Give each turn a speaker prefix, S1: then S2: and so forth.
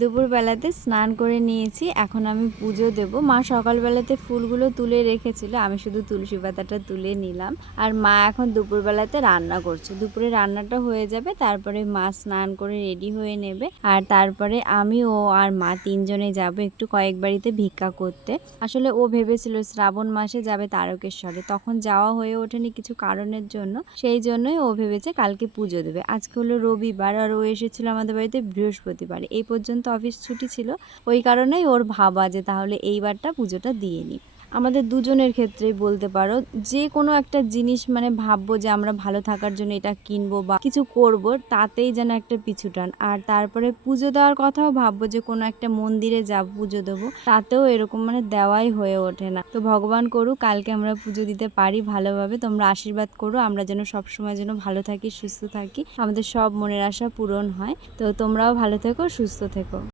S1: দুপুরবেলাতে স্নান করে নিয়েছি, এখন আমি পুজো দেব। মা সকালবেলাতে ফুলগুলো তুলে রেখেছিল, আমি শুধু তুলসী পাতাটা তুলে নিলাম। আর মা এখন দুপুরবেলাতে রান্না করছে। দুপুরে রান্নাটা হয়ে যাবে, তারপরে মা স্নান করে রেডি হয়ে নেবে। আর তারপরে আমি, ও আর মা তিনজনে যাব একটু কয়েক বাড়িতে ভিক্ষা করতে। আসলে ও ভেবেছিল শ্রাবণ মাসে যাবে তারকেশ্বরে। তখন যাওয়া হয়ে ওঠেনি কিছু কারণের জন্য। সেই জন্যই ও ভেবেছে কালকে পুজো দেবে। আজকে হলো রবিবার আর ও এসেছিল আমাদের বাড়িতে বৃহস্পতিবার। এই পর্যন্ত অফিস ছুটি ছিল। ওই কারণেই ওর ভাবা যে তাহলে এইবারটা পুজোটা দিয়ে নিই আমাদের দুজনের ক্ষেত্রেই বলতে পারো, যে কোনো একটা জিনিস মানে ভাববো যে আমরা ভালো থাকার জন্য এটা কিনবো বা কিছু করব, তাতেই যেন একটা পিছুটান আর তারপরে পুজো দেওয়ার কথাও ভাববো যে কোনো একটা মন্দিরে যাব, পুজো দেবো, তাতেও এরকম মানে দেওয়াই হয়ে ওঠে না। তো ভগবান করুক, কালকে আমরা পুজো দিতে পারি ভালোভাবে, তোমরা আশীর্বাদ করো, আমরা যেন সবসময় যেন ভালো থাকি, সুস্থ থাকি, আমাদের সব মনের আশা পূরণ হয়। তো তোমরাও ভালো থেকো, সুস্থ থেকো।